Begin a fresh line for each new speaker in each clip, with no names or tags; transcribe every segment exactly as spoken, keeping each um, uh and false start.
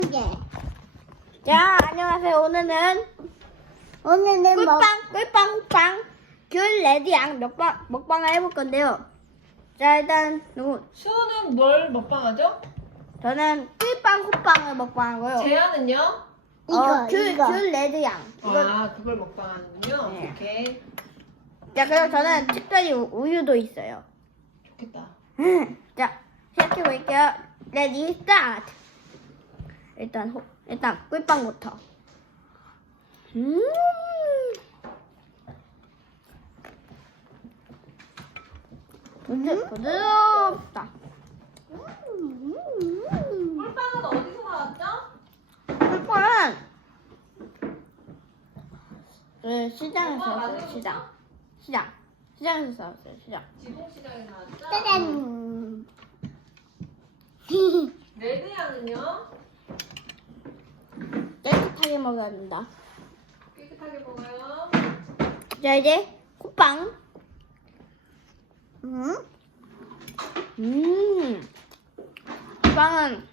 예.
자, 안녕하세요. 오늘은
오늘은 뭐
꿀빵, 꿀빵, 호빵, 귤, 레드, 양 먹방, 먹방을 해볼 건데요. 자, 일단 누구?
수호는 뭘 먹방하죠?
저는 꿀빵, 호빵을 먹방하고요.
재현은요?
이거
어, 귤,
이거
귤, 레드, 양. 이건
아, 그걸 먹방하는군요.
네.
오케이.
자, 그리고 저는 특별히 우- 우유도 있어요.
좋겠다.
자, 시작해 볼게요. 레디, 스타트. 일단 호, 일단 꿀빵부터. 음. 부드, 부드럽다.
꿀빵은 어디서 나왔죠?
꿀빵은 그 시장에서
엄마가
샀어요.
만들어줬어?
시장, 시장, 시장에서 샀어요. 시장.
지붕시장에 나왔죠?
짜잔.
레드향은요?
깨끗하게 먹어야 합니다.
깨끗하게 먹어요.
자, 이제 호빵.
음?
음. 호빵은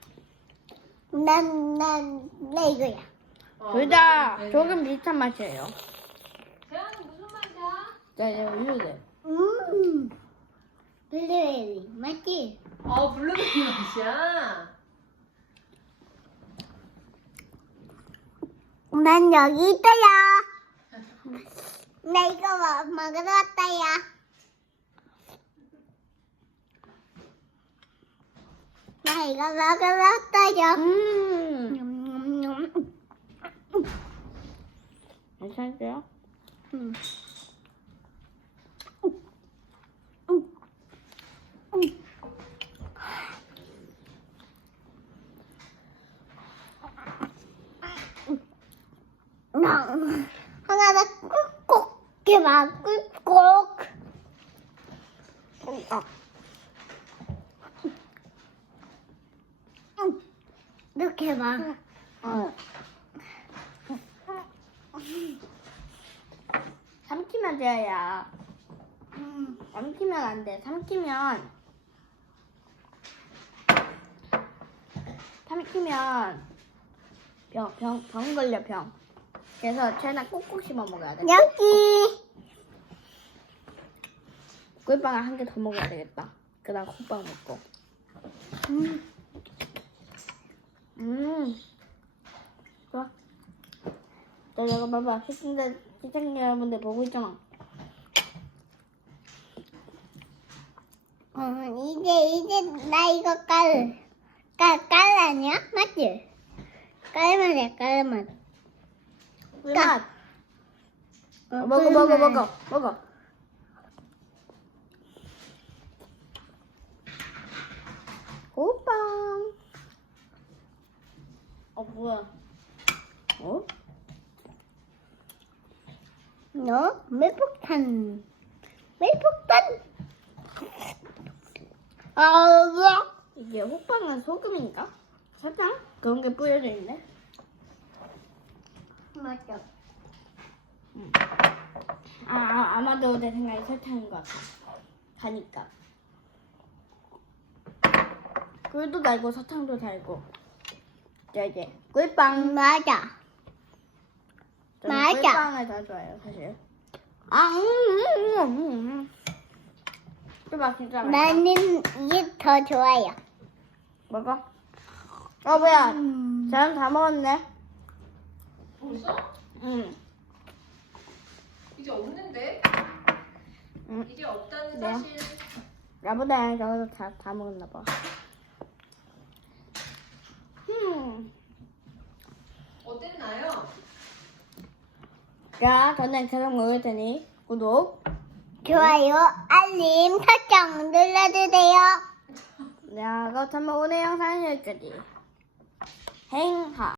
난난 내 이거야.
어,
둘 다
네네.
조금 비슷한 맛이에요.
재현은 무슨 맛이야?
자, 이제 우유들.
음. 블루베리 맞지?
어, 블루베리 맛이야.
난 여기 있어요. 나 이거 먹- 먹으러 왔다요. 나 이거 먹으러 왔어요.
음.
냠냠냠.
괜찮으세요?
음. 나 하나 꾹꾹 해봐 꾹꾹.
아,
이렇게 해봐.
어. 삼키면 돼야.
음.
삼키면 안 돼. 삼키면 삼키면 병, 병, 병 걸려 병. 그래서 최대한 꼭꼭 씹어 먹어야 돼.
여기.
꿀빵을 한 개 더 먹어야 되겠다. 그다음 호빵 먹고.
음.
음. 좋아. 자, 이거 봐봐. 시청자, 시청자 여러분들 보고 있잖아.
어, 이제 이제 나 이거 깔. 깔, 깔 아니야? 맞지? 깔맛이야 깔맛.
꿀맛.
어,
먹어, 먹어,
꿀맛.
먹어, 먹어. 호빵. 어, 뭐야? 어?
너 밀폭탄. 밀폭탄. 아,
이게 호빵은 소금인가? 설탕? 그런 게 뿌려져 있네.
맞아.
아, 아 아마도 내 생각에 설탕인 것 같아. 가니까. 꿀도 달고 설탕도 달고. 자, 이제 꿀빵.
맞아.
저는
맞아.
꿀빵을 더 좋아해요, 사실. 아, 음, 음, 음, 음. 꿀빵 진짜 맛있다.
나는 이게 더 좋아요.
먹어. 어, 뭐야?
음.
저는 다 먹었네.
벌써?
응.
이제 없는데?
응.
이제 없다는
네.
사실.
나보다 저도 다, 다 먹었나 봐. 음.
어땠나요?
자, 저는 계속 먹을 테니 구독.
좋아요, 알림, 설정 눌러주세요.
자, 그렇다면 오늘 영상은 여기까지. 행하.